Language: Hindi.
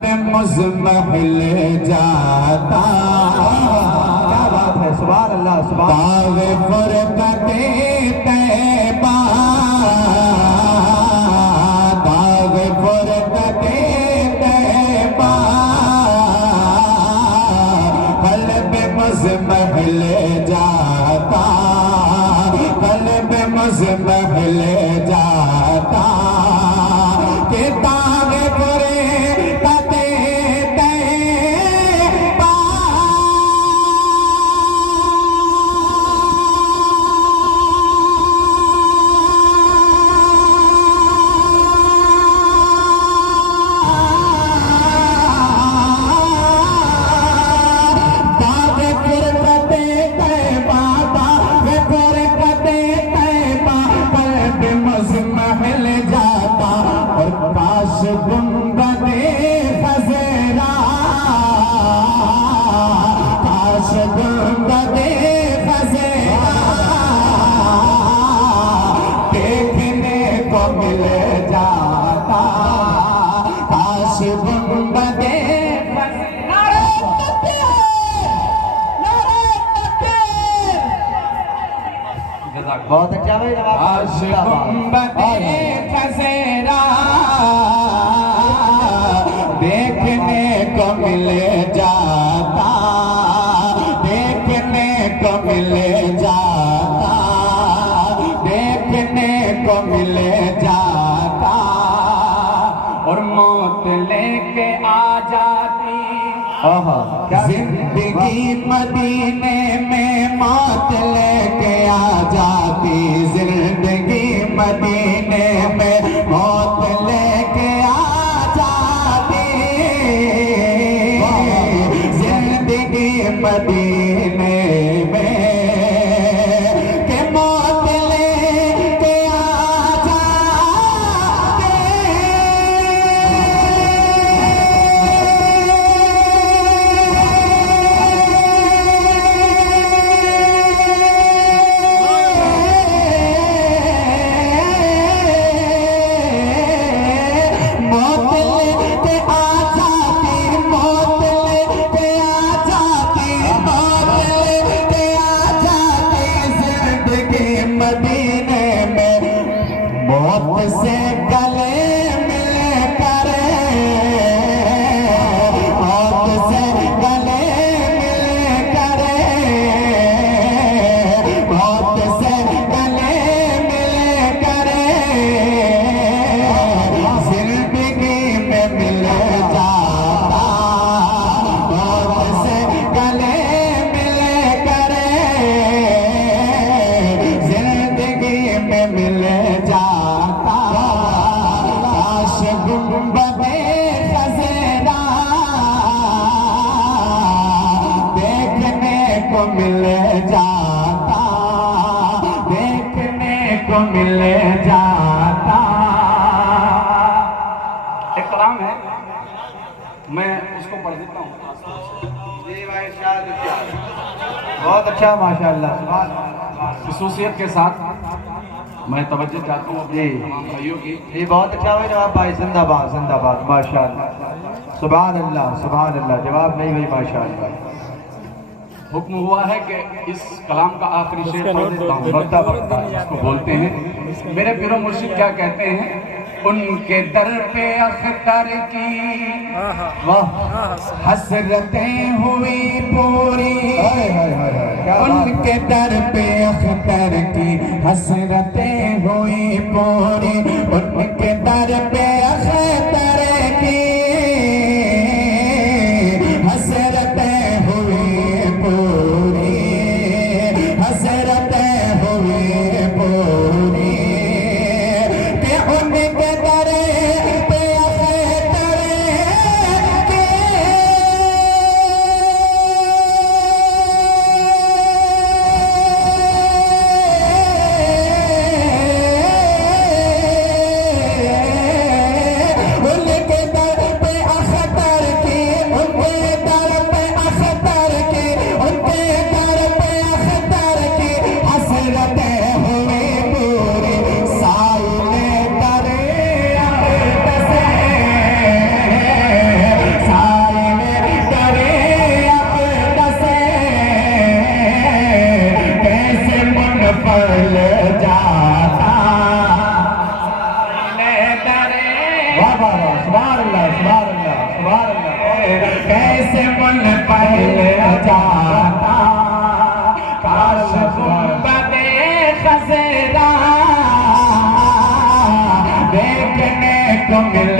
मुज़महिल जाता। क्या बात है, सुभान अल्लाह सुभान। तावे फुरकते तैबा, तावे फुरकते तैबा, क़ल्ब मुज़महिल जाता, क़ल्ब मुज़महिल जाता। के तावे बहुत अच्छा भाई खसेरा देखने को मिल जाता, देखने को मिल जाता, देखने को मिल जाता। और मौत लेके आ जाती जिंदगी मदीने में, मौत लेके आ जाती जिंदगी मदीने में, मौत लेके आ जाती जिंदगी मदीने में, के मौत लेके आ जाती। मौत से गले मिल कर, मौत से गले मिल कर, मौत से गले मिल कर, जिंदगी में मिल जाता। मौत से गले मिल कर, जिंदगी में मिल जाता। गुंबदे खज़ेरा देखने को मिल जाता, देखने को मिल जाता। एक कलाम है, मैं उसको पढ़ देता हूँ। जी भाई बहुत अच्छा माशाअल्लाह सुभान। खसूसियत के साथ मैं तवज्जो चाहता हूँ अपने तमाम भाइयों की। ये बहुत अच्छा भाई जवाब भाई, जिंदाबाद जिंदाबाद माशाअल्लाह सुभान अल्लाह सुभान अल्लाह। जवाब नहीं भाई माशाअल्लाह। हुक्म हुआ है कि इस कलाम का आखिरी शेर पढ़ देता हूँ, बरता बरता इसको बोलते हैं। मेरे पीरो मुर्शिद क्या कहते हैं, उनके दर पे अख्तर की हसरतें हुई पूरी, उनके दर पे अख्तर की हसरतें हुई पूरी, उनके दर पे अख्तर की हसरतें हुई पूरी, हसरतें हुई पूरी। के उनके दर पे अख्तर की मिल जाता। वाह वाह वाह, सुभान अल्लाह सुभान अल्लाह सुभान अल्लाह। कैसे मुन मिल जाता, काश गुंबदे खज़रा देखने को मिल